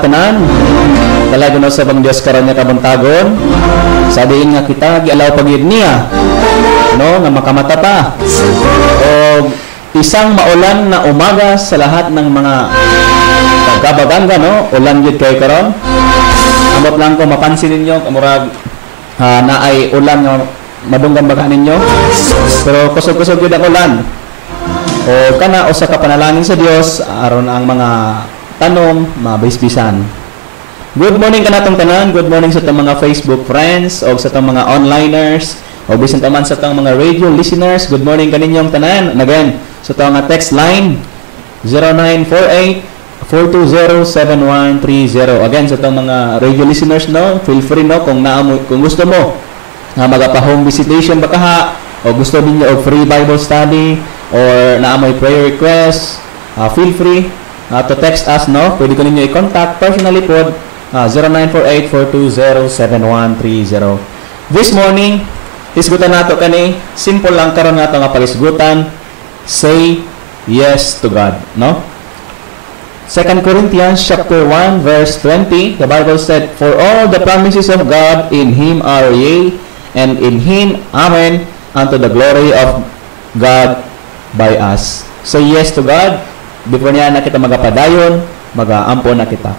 tanan. Talaga no sa bang Dios karon nga kabuntagon. Sa diin nga kita gialaw pagid niya. No, nga makamata pa. O isang maulan na umaga sa lahat ng mga kabaganga, no? Ulan gid kay karon. Amot lang ko mapansin ninyo kamurag na ay ulan nga madunggan baga ninyo. Pero kusog-kusog gid ang ulan. O kana usa ka panalangin sa Dios aron ang mga tanong mabisbisan. Good morning kanatong tanan. Good morning sa tong mga Facebook friends o sa tong mga onliners o bisan ta man sa tong mga radio listeners. Good morning kaninyong tanan. And again, sa tong text line 0948-420-7130. Again, sa itong mga radio listeners, no, feel free, no, kung gusto mo na magapa-home visitation baka ha, o gusto niyo og free Bible study or naamoy prayer request, feel free to text us, no. Pwede ko ninyo i-contact personally po 0948-420-7130. This morning, isgutan nato kani, simple lang karon nato nga pag-isgutan, say yes to God, no. 2 Corinthians chapter 1 verse 20, the Bible said, "For all the promises of God in Him are yea, and in Him amen, unto the glory of God by us." Say yes to God. Before niya na kita magapadayon, mag-aampo na kita.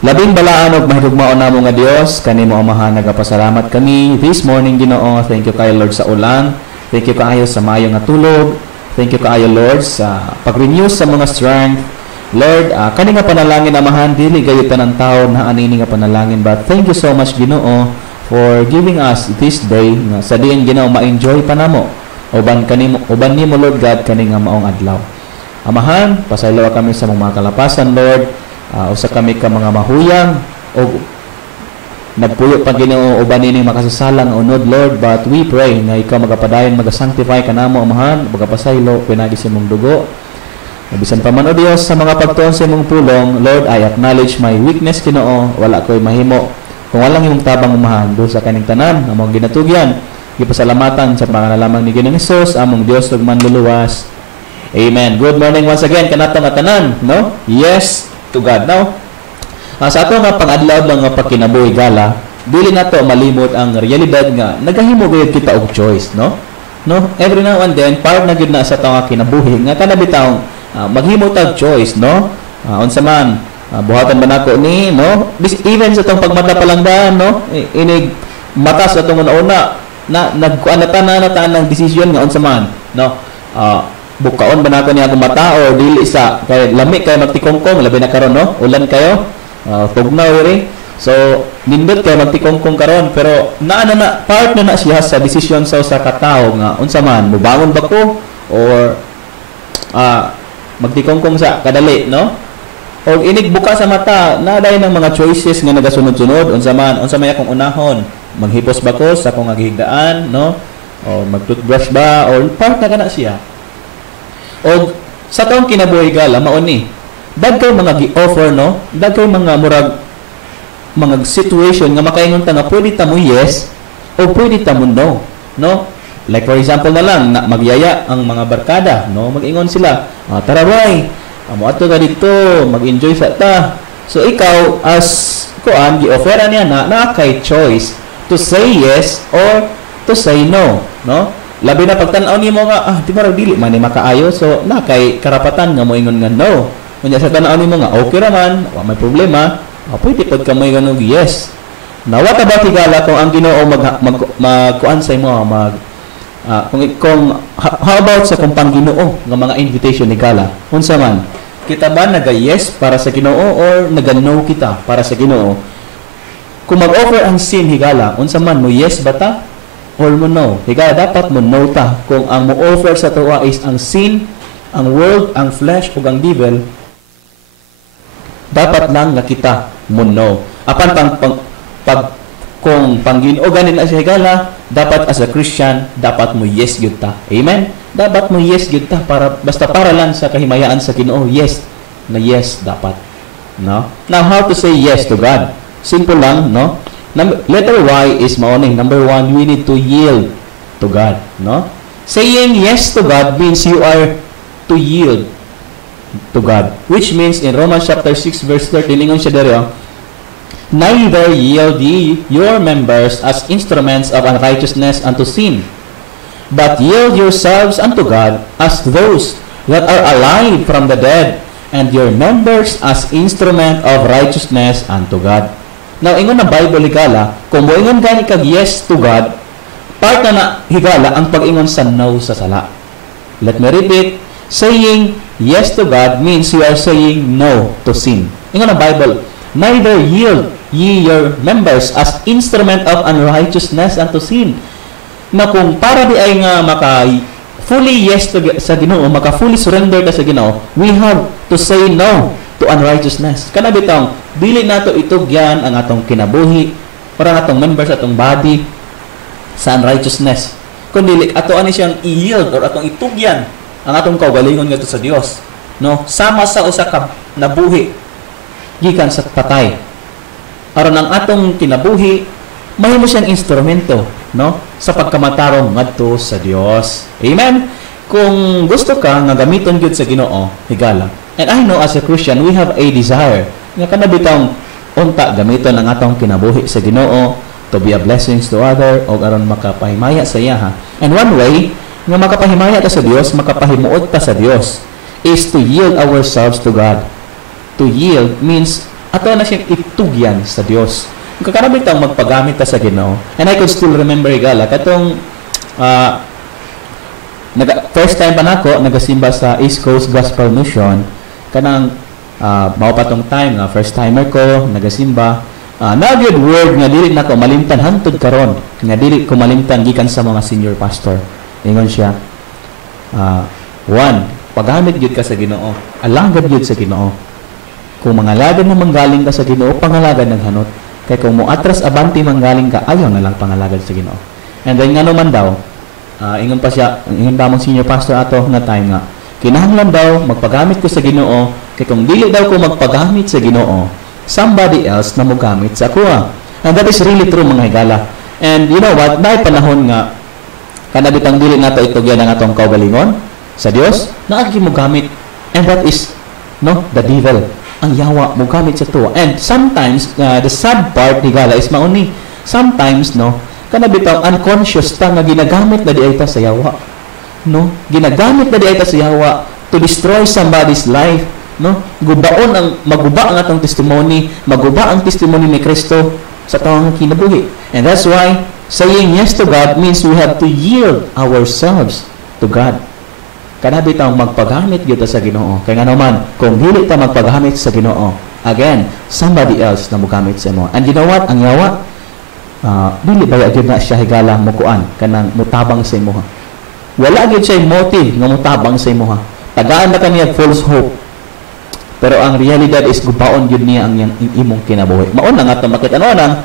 Labing balaan og mahigugmaon namo nga Dios, kanimo amahan nagapasalamat kami this morning, Ginoo. Thank you kayo Lord sa ulan. Thank you kaayo sa mayo nga tulog. Thank you kaayo Lord sa pag-renew sa mga strength. Lord, kani nga panalangin amahan dili gayud tanang tawo na anini nga panalangin, but thank you so much Ginoo for giving us this day nga sa diin Ginoo ma-enjoy pa namo uban nimo Lord God kani nga maong adlaw. Amahan, pasaylo kami sa mga kalapasan Lord, usa kami ka mga mahuyang o nagpuyo pa Ginoo uban nini makasasalang unod Lord, but we pray nga ikaw magapadayon magasanctify kanamo amahan, magapasaylo pinagi sa imong dugo. Bisan pa man o Dios sa mga pagtuon sa imong pulong, Lord, I acknowledge my weakness Ginoo, wala ko'y mahimo kung walang imong tabang umahan do sa kaning tanan among ginatugyan. Gipasalamatan sa pangalan ni Ginoong Hesus among Dios ug manluluwas. Amen. Good morning once again kanatong tanan, no? Yes to God. Now, sa ato nga pang-adlaw lang nga pagkinabuhi gala, dili nato malimot ang realidad nga nagahimo gayud kita og choice, no? No, every now and then part na gyud na sa ato nga kinabuhi nga kana bitaw maghimo tag choice, no? Unsa man buhatan ba nako ni, no? Even sa tong pagmata pa lang daan, no? Inig mata sa tong una na nagkuan na ng decision nga unsa man, no? Bukaon ba nako niya akong mata or dili sa kay lami kay magtikongkong labi na karon, no? Ulan kayo, tugnaw iri. So nindot kay magtikongkong karon pero na part na siya sa decision sa katao nga unsa man mubangon ba ko or magtikongkong sa kadali, no? O inig buka sa mata na dayon ng mga choices nga nagasunod-sunod unsa man akong unahon, maghipos ba ko sa akong gihigdaan, no? O mag-toothbrush ba or part na kana siya. O sa taong kinabuhi gala mao ni dagkay mga gi-offer, no? Dagkay mga murag mga situation nga makaingon ta nga pwede ta mo yes o pwede ta mo no, no? Like for example na lang, magyaya ang mga barkada, no? Mag-ingon sila, tara boy, amo ato ka dito, mag-enjoy sa ta. So ikaw as kuan gi-offera niya na kay choice to say yes or to say no, no? Labi na pagtan-aw nimo nga di ba dili man ni makaayo, so na kay karapatan nga moingon nga no. Unya sa tan-aw nimo nga okay ra man, wa may problema, pwede pud ka moy ganog yes. Nawata ba tigala kung ang Ginoo magkuan sa imo kung how about sa kung pangginoo nga mga invitation ni Gala unsa man kita ba naga-yes para sa Ginoo or naga-no kita para sa Ginoo? Kung mag-offer ang sin higala unsa man mo yes ba ta or mo no? Higala dapat mo no ta kung ang mo offer sa tuwa is ang sin, ang world, ang flesh ug ang devil, dapat lang nga kita mo no. Apan kung Pangginoo ganin na siya higala, dapat as a Christian, dapat mo yes gyud ta. Amen? Dapat mo yes gyud ta basta para lang sa kahimayaan sa Ginoo. Yes. Na yes dapat. No? Now, how to say yes to God? Simple lang, no? Letter Y is maoning. Number 1, we need to yield to God, no? Saying yes to God means you are to yield. to God. Which means in Romans chapter 6 verse 13, ingon siya dere, neither yield ye your members as instruments of unrighteousness unto sin, but yield yourselves unto God as those that are alive from the dead, and your members as instrument of righteousness unto God. Now, ingon na Bible higala, kung moingon gani kag yes to God, part na higala ang pag-ingon sa no sa sala. Let me repeat, saying yes to God means you are saying no to sin. Ingon na Bible, neither yield ye your members as instrument of unrighteousness unto sin. Na kung para di ay nga maka fully yes to, sa Ginoo, maka fully surrender ka sa Ginoo, we have to say no to unrighteousness. Kana bitong dili nato itugyan ang atong kinabuhi or ang atong members, atong body sa unrighteousness. Kundi ato ani siyang i-yield or atong itugyan ang atong kaugalingon ngadto sa Dios. No, sama sa usa ka nabuhi gikan sa patay. Aron ang atong kinabuhi mahimo siyang instrumento, no, sa pagkamatarong ngadto sa Dios. Amen. Kung gusto ka nga gamiton gyud sa Ginoo, higala. And I know as a Christian, we have a desire nga kana bitong unta gamiton ang atong kinabuhi sa Ginoo to be a blessing to other o aron makapahimaya sa iya. And one way nga makapahimaya ta sa Dios, makapahimuot ta sa Dios is to yield ourselves to God. To yield means ato na siyang itugyan sa Dios. Kung kakarabit ang magpagamit ta sa Ginoo, and I could still remember higala katong first time pa nako nagasimba sa East Coast Gospel Mission, kanang mao pa tong time nga first timer ko nagasimba, na good word nga dili nako malimtan hantud karon, nga dili ko malimtan gikan sa mga senior pastor. Ingon siya, one, paggamit gyud ka sa Ginoo, alanggad gyud sa Ginoo. Kung mangalagan na manggaling ka sa Ginoo, pangalagan ng hanot. Kaya kung mo atras abanti manggaling ka, ayaw na lang pangalagad sa Ginoo. And then nga naman daw, ingon pa siya, ingon pa mong senior pastor ato nga time nga, kinahanglan daw magpagamit ko sa Ginoo, kaya kung dili daw ko magpagamit sa Ginoo, somebody else na mogamit sa kuha. And that is really true mga higala. And you know what, dahil panahon nga, kanabitang dili nato itugyan ang atong kaugalingon sa Dios, naagi mo gamit. And that is, no, the devil. Ang yawa mo gamit sa tuwa. And sometimes, the sad part, higala, is mauni. Sometimes, no, kanabitaw, unconscious ta nga ginagamit na di ay ta sa yawa. No? Ginagamit na di ay ta sa yawa to destroy somebody's life. No? Maguba ang atong testimony, maguba ang testimony ni Kristo sa tawang kinabuhi. And that's why, saying yes to God means we have to yield ourselves to God. Kanabit ang magpagamit gyud sa Ginoo. Kaya nga naman, kung dili ta magpagamit sa Ginoo, again, somebody else na mogamit sa imo. And you know what? Ang yawa, dili ba gyud na siya higala mo kuan kanang mutabang sa imo. Wala gyud siya motive nga mutabang sa imo. Tagaan na kaniya false hope. Pero ang realidad is gubaon gyud niya ang imong kinabuhi. Mao na nga ta makita ano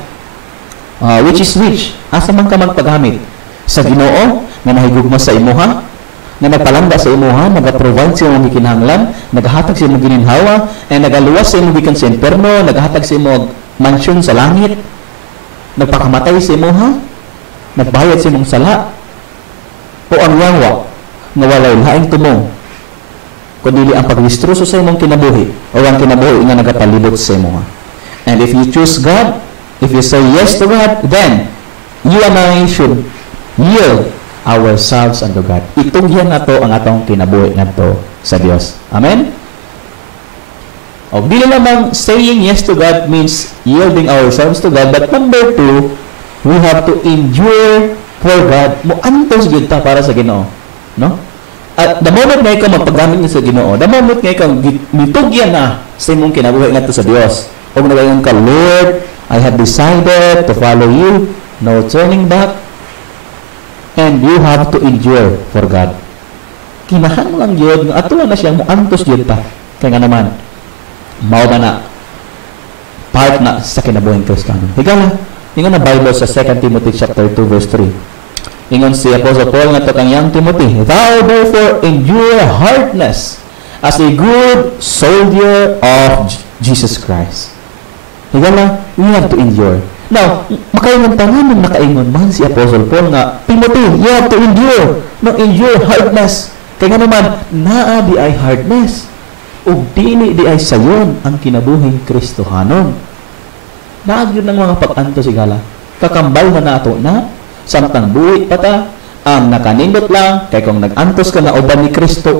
which is which? Asa man ka magpagamit sa Ginoo nga nahigugma sa imuha? Na nagpalanda sa imuha, nag-provide sa imong gikinahanglan, naghatag sa imong gininhawa, and nagaluwas sa imong gikan sa imperno, naghatag sa imong mansyon sa langit, nagpakamatay sa imuha, nagbayad sa imong sala, o ang yawa, nga walay laing tumong, kundi ang paglistroso sa imong kinabuhi, o ang kinabuhi nga nagapalibot sa imuha. And if you choose God, if you say yes to God, then you and I should yield ourselves unto God. Itugyan nato ang atong kinabuhi ngadto sa Dios. Amen? O dili lamang saying yes to God means yielding ourselves to God, but number two, we have to endure for God. Muantos gyud ta para sa Ginoo, no? At the moment nga ikaw magpagamit sa Ginoo, the moment nga ikaw mitugyan na sa imong kinabuhi ngadto sa Dios, o nagayon ka, Lord, I have decided to follow you, no turning back. And you have to endure for God. Kinahanglan yun, ato na siyang muantos yun pa. Kaya nga naman, mao ba na part na sa kinabuhing Kristiyano. Higala, ingon na Bible sa 2 Timothy chapter 2 verse 3. Ingon si Apostle Paul nga to kang young Timothy, thou therefore endure hardness as a good soldier of Jesus Christ. Higala, we have to endure. Now, makaingon tanan ng nakaingon man si Apostle Paul nga, Timothy, you have to endure. No, endure hardness. Kaya nga naman, naa di ay hardness. ug dili di ay sayon ang kinabuhing Kristohanon. Naagyo ng mga pag-antos igala. Kakambal na nato na, samtang buhi pa ta, ang nakanindot lang, kay kung nag-antos ka na uban ni Kristo,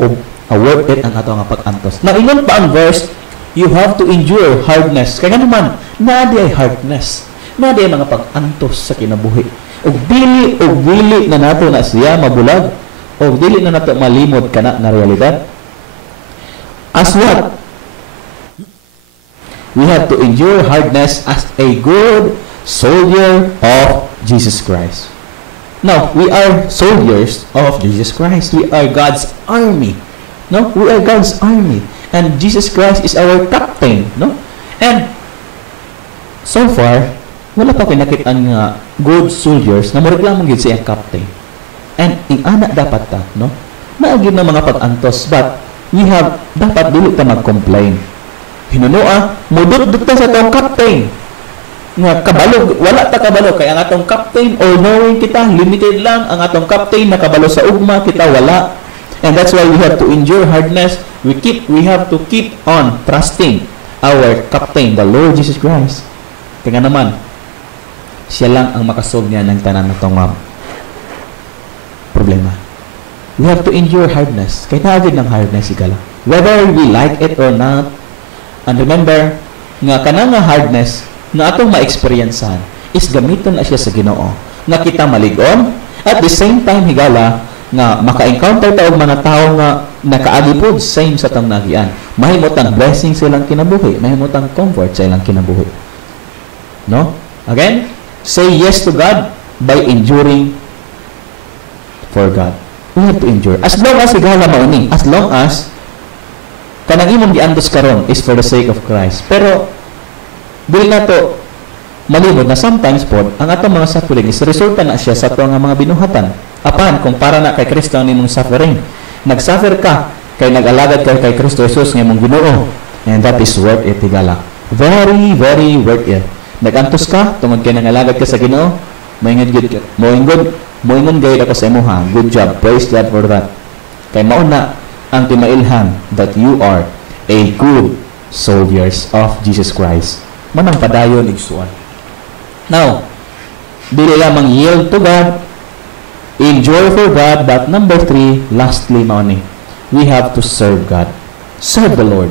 worth it ang ato nga pag-antos. Naingon pa ang verse, you have to endure hardness. Kaya naman, naadi ay hardness. Naadi ay mga pag-antos sa kinabuhi. Ug dili na nato na siya mabulag, ug dili na nato malimod kana na realidad. As what? We have to endure hardness as a good soldier of Jesus Christ. Now, we are soldiers of Jesus Christ. We are God's army. No? We are God's army. And Jesus Christ is our captain. No? And so far, wala pa pinakitaan nga good soldiers na mareklamo gid siya captain. And ingana dapat ta, no? Naagid na mga pag-antos, but we have dapat dili ta mag-complain. Hinunoa, mudot-dot ta sa tong captain. Nga kabalo, wala ta kabalo kay ang atong captain, all knowing kita, limited lang ang atong captain, nakabalo sa ugma, kita wala. And that's why we have to endure hardness. We have to keep on trusting our captain, the Lord Jesus Christ. Kaya naman, siya lang ang makasolve niya ng tanan na itong problema. We have to endure hardness. Kaya naagid ng hardness igala. Whether we like it or not. And remember, nga kanang hardness na atong ma-experiencean is gamiton na siya sa Ginoo. Nga kita malig-on, at the same time higala, nga maka-encounter ta og mga tao nga nakaagipod same sa tang nagian. Mahimutang blessing sa ilang kinabuhi, mahimutang comfort sa ilang kinabuhi. No? Again, say yes to God by enduring for God. We have to endure. As long as higala mauni, as long as kanang imong giantos karon is for the sake of Christ. Pero dili nato malimod na sometimes po ang atong mga suffering is resulta na siya sa atong mga binuhatan. Apan kung para na kay Kristo ang imong suffering, nagsuffer ka kay nag-alagad ka kay Kristo Jesus nga imong Ginoo, and that is worth it higala. Very, very worth it. Nagantos ka tungod kay nag-alagad ka sa Ginoo, moingon gid moingon gayud ako sa imuha. Good job. Praise God for that. Kay mao na ang timailhan that you are a good soldiers of Jesus Christ. Manang padayon igsuon. Now, dili lamang yield to God, endure for God, but number 3, lastly mao ni, we have to serve God. Serve the Lord.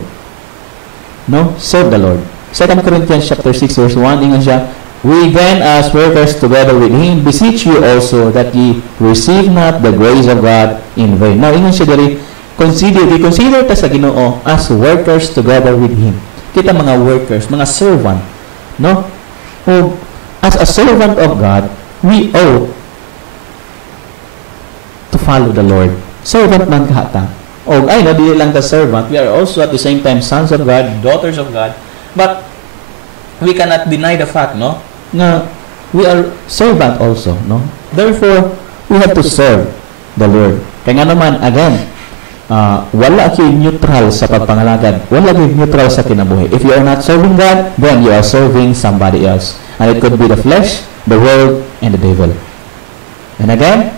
No? Serve the Lord. 2 Corinthians chapter 6 verse 1, ingon siya, we then as workers together with Him beseech you also that ye receive not the grace of God in vain. Now, ingon siya diri, consider ta sa Ginoo as workers together with Him. Kita mga workers, mga servant, no? O as a servant of God, we owe to follow the Lord. Servant man kahata. O ay no, dili lang ta servant, we are also at the same time sons of God, daughters of God. But we cannot deny the fact, no? Na we are servant also, no? Therefore, we have to serve the Lord. Kaya nga naman, again, wala kayo neutral sa pagpangalagad. Wala kayo neutral sa kinabuhi. If you are not serving God, then you are serving somebody else. And it could be the flesh, the world, and the devil. And again,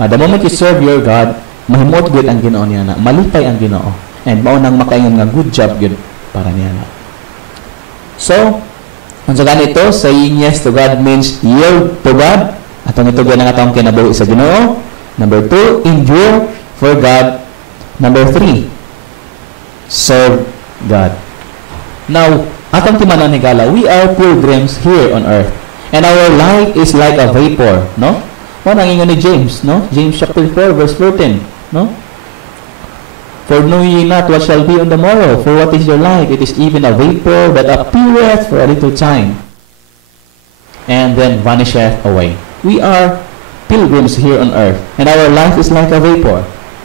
the moment you serve your God, mahimot good ang Ginoo niya na. Malipay ang Ginoo. And maunang makaingon nga good job good para niya na. So, kung sa ganito, saying yes to God means yield to God. At ang ito ang atong kinabuhi sa Ginoo. Number 2, endure for God. Number 3, serve God. Now, atong timanan higala, we are pilgrims here on earth. And our life is like a vapor, no? Ano ang ingon ni James, no? James chapter 4 verse 14, no? For know ye not what shall be on the morrow, for what is your life? It is even a vapor that appeareth for a little time, and then vanisheth away. We are pilgrims here on earth, and our life is like a vapor.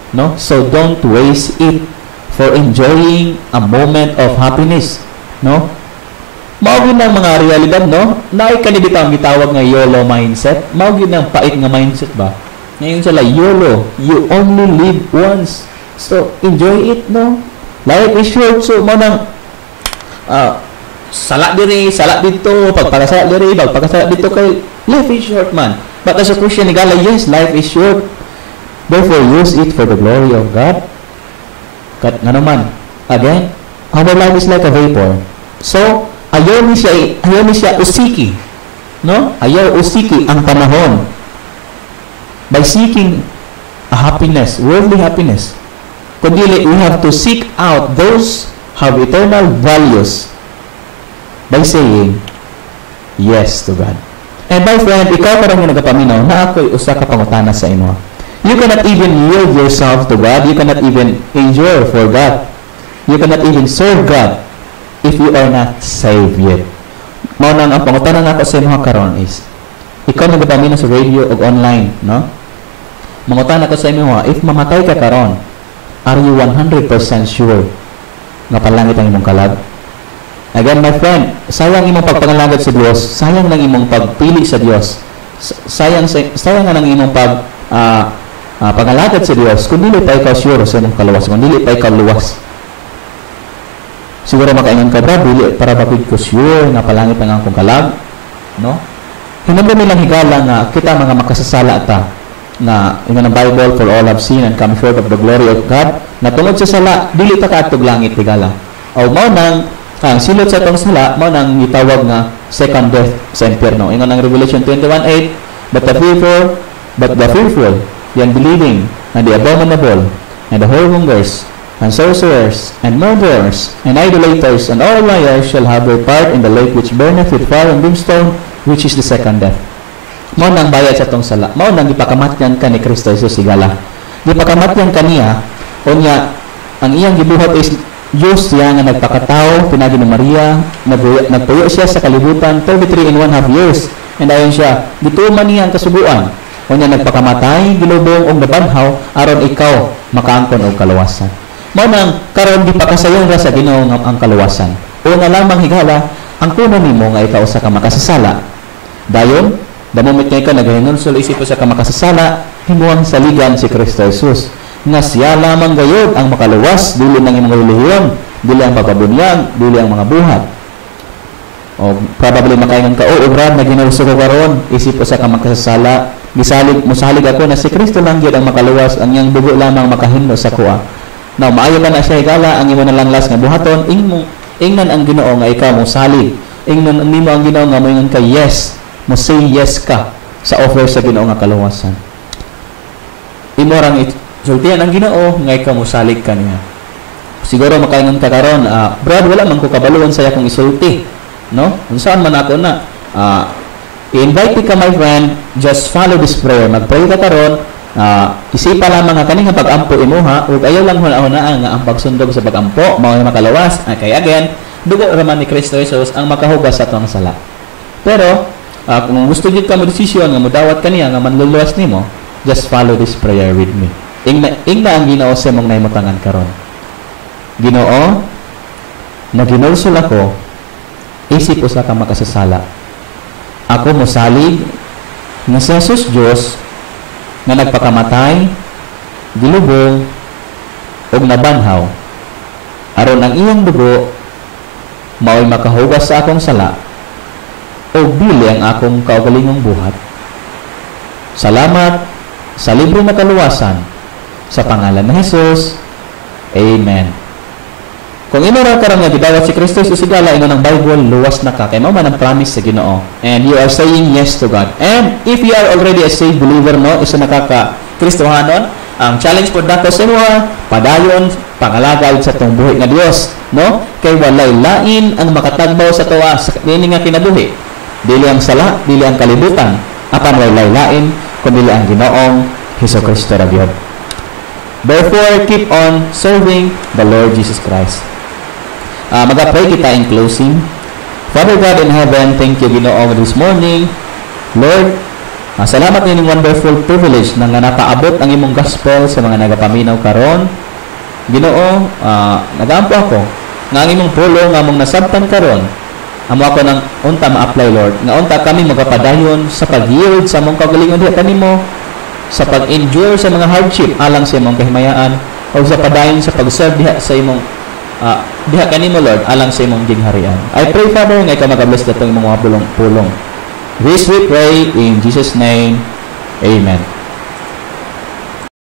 No? So don't waste it for enjoying a moment of happiness. No? Maugin ng mga realidad, no? Naay kanibita ang gitawag nga YOLO mindset. Maugin ng pait nga mindset ba? Ngayon sila, YOLO. You only live once. So, enjoy it, no? Life is short. So, manang sala diri, sala dito, pagpakasala diri, pagpakasala dito kay life is short, man. But as a Christian, nigala, yes, life is short. Therefore, use it for the glory of God. Kat nga naman, Again, our life is like a vapor. So, ayaw ni siya usiki. No? Ayaw usiki ang panahon by seeking a happiness, worldly happiness. Kundi we have to seek out those have eternal values by saying yes to God. And my friend, ikaw parang yung nagapaminaw na ako'y usa ka pangutana sa imo. You cannot even yield yourself to God. You cannot even endure for God. You cannot even serve God if you are not saved yet. Mao nang ang pangutana nga ako sa imo karon is, ikaw nagapaminaw sa radio o online, no? Mangutana ko sa imo, if mamatay ka karon, are you 100% sure nga palangit ang imong kalag? Again, my friend, sayang imong pagpangalagad sa Dios, sayang lang imong pagpili sa Dios, sayang nga lang imong pangalagad sa Dios, kung dili pa ikaw sure sa imong kaluwas, kung dili pa ikaw luwas. Siguro makaingon ka ba, dili para bakit ko sure nga palangit ang akong kalag, no? Hinamdan nilang higala nga kita mga makasasala ta, na in the Bible, for all have sinned and come short of the glory of God, na tungod sa sala, dili ta kaatog langit higala. O mao nang ang silot sa itong sala, mo nang itawag nga second death sa impyerno. Ingon ang Revelation 21:8, but the fearful, the unbelieving, and the abominable, and the whoremongers, and sorcerers, and murderers, and idolaters, and all liars shall have their part in the lake which burneth with fire and brimstone, which is the second death. Mo nang bayad sa itong sala. Mo nang ipakamatyan ka ni Kristo Jesus sigala. Ipakamatyan ka niya, unya, ang iyang gibuhat is Diyos siya nga nagpakatao, pinagi ni Maria, nagpuyo siya sa kalibutan 33.5 years. And ayon siya, gituman niya ang kasubuan. O niya nagpakamatay, gilubong o nabanhaw, aron ikaw makaangkon og kaluwasan. Mao nang karon di pa kasayon ra sa Ginoo ang kaluwasan. Una lamang higala, ang kuno nimo nga ikaw sa ka makasasala. Dayon, the moment nga ikaw naghingon sa isip sa ka makasasala, himuang saligan si Kristo Jesus. Nga siya lamang gayod ang makaluwas, dili ng imong relihiyon, dili ang pagpabunyag, dili ang mga buhat. O probably makaingon ka, o Brad, na ginulso ko karon, isip ko sa kamakasasala, musalig ako na si Kristo lang gyud ang makaluwas, ang iyang dugo lamang makahimo sa kuha. Now, maayo ka na siya higala, ang imo na lang las nga buhaton, ingnan ang Ginoo nga ikaw mo salig. Ingnan nimo ang Ginoo nga moingon ka yes, mo say yes ka sa offer sa Ginoo nga kaluwasan. Imo rang sultihan ang Ginoo nga ikaw mosalig kaniya. Siguro makaingon ka karon, Brad, wala man ko kabaluan sa akong isulti, no? Unsaan man ako na i-invite ka, my friend, just follow this prayer. Magpray ka karon, isipa lamang nga kani nga pag-ampo imuha, ug ayaw lang hunahunaan nga ang pagsundog sa pag-ampo mao nga makalawas. Kay again, dugo raman ni Kristo Jesus ang makahugas sa atong sala. Pero kung gusto jud ka mo desisyon nga modawat kaniya nga manluluwas nimo, just follow this prayer with me. Ingna ang Ginoo sa mong naimutangan karon. Ginoo, na ginulsol ako, isip usa ka makasasala. Ako mosalig nga si Jesus Dios nga nagpakamatay, gilubong, ug nabanhaw. Aron ang iyang dugo mao'y makahugas sa akong sala ug bili ang akong kaugalingong buhat. Salamat sa libre na kaluwasan. Sa pangalan ni Jesus. Amen. Kung ino ra karon nga gidawat si Kristo sa sigala, ino ng Bible, luwas na ka. Kay mao man ang promise sa Ginoo. And you are saying yes to God. And if you are already a saved believer, no, isa nakaka-Kristohanon, ang challenge po nato sa inyo, padayon, pangalagad sa itong buhi nga Dios, no? Kay walay lain ang makatagbaw sa tuwa sa kini nga kinabuhi. Dili ang sala, dili ang kalibutan, apan walay lain kundi ang Ginoong Hesukristo ra gyud. Therefore, keep on serving the Lord Jesus Christ. Mag-pray kita in closing. Father God in heaven, thank you, Ginoo, this morning. Lord, salamat nining wonderful privilege na nga napaabot ang imong gospel sa mga nagapaminaw karon. Ginoo, nagaampo ako nga ang imong pulong nga among nasabtan karon. Amo ako nang unta ma-apply, Lord. Nga unta kami magapadayon sa pag-yield sa among kaugalingon diha kanimo, sa pag-endure sa mga hardship alang sa imong kahimayaan, o sa padayon sa pag-serve diha sa imong diha kanimo, Lord, alang sa imong gingharian. I pray, Father, nga ikaw mag-bless datong imong mga pulong. This we pray in Jesus' name. Amen.